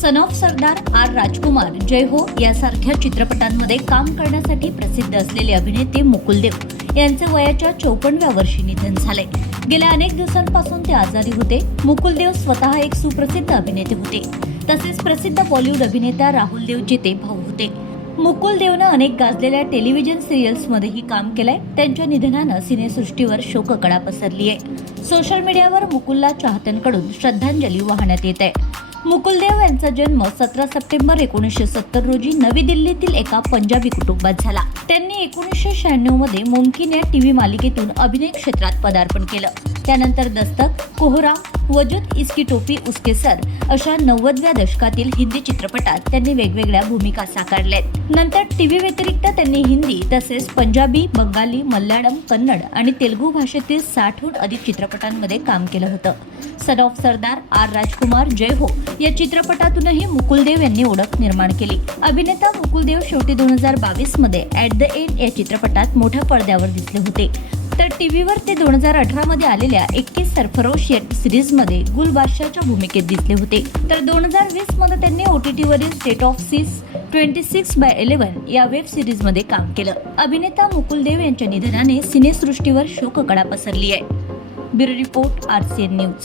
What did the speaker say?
Son of Sardar R राजकुमार जय हो यासारख्या चित्रपटांमध्ये काम करण्यासाठी प्रसिद्ध असलेले अभिनेते मुकुलदेव यांचे वयाच्या चौपन्नव्या वर्षी निधन झाले. गेल्या अनेक दिवसांपासून ते आजारी होते. मुकुलदेव स्वतः एक सुप्रसिद्ध अभिनेते होते. तसेच प्रसिद्ध बॉलिवूड अभिनेता राहुल देवचे ते भाऊ होते. मुकुल देवनं अनेक गाजलेल्या टेलिव्हिजन सिरियल्समध्येही काम केलंय. त्यांच्या निधनानं सिनेसृष्टीवर शोककळा पसरली आहे सोशल मीडियावर मुकुलला चाहत्यांकडून श्रद्धांजली वाहण्यात येत आहे. मुकुलदेव यांचा जन्म सतरा सप्टेंबर एकोणीसशे सत्तर रोजी नवी दिल्लीतील एका पंजाबी कुटुंबात झाला. त्यांनी एकोणीसशे शहाण्णवमध्ये मुमकिन या टीव्ही मालिकेतून अभिनय क्षेत्रात पदार्पण केलं. त्यानंतर दस्तक कोहराम वजूद इसकी टोपी उसके सर अशा नव्वदव्या दशकातील हिंदी चित्रपटात त्यांनी वेगवेगळ्या भूमिका साकारल्यात. नंतर टीव्ही व्यतिरिक्त त्यांनी हिंदी तसेच पंजाबी बंगाली मल्याळम कन्नड आणि तेलुगू भाषेतील साठहून अधिक चित्रपटांमध्ये काम केलं होतं. सन ऑफ सरदार आर राजकुमार जय हो या चित्रपटातूनही मुकुलदेव यांनी ओळख निर्माण केली. अभिनेता मुकुलदेव शेवटी दोन हजार बावीसमध्ये ऍट द एंड या चित्रपटात मोठ्या पडद्यावर दिसले होते. तर टी व्हीवर ते दोन हजार अठरा मध्ये आलेल्या एके सरफरोश या सिरीजमध्ये गुल बादशाहच्या भूमिकेत दिसले होते. तर दोन हजार वीसमध्ये त्यांनी ओटीटीवरील state of siege twenty six by eleven या वेब सिरीजमध्ये काम केलं. अभिनेता मुकुल देव यांच्या निधनाने सिनेसृष्टीवर शोककळा पसरली आहे. Bureau report R C N news.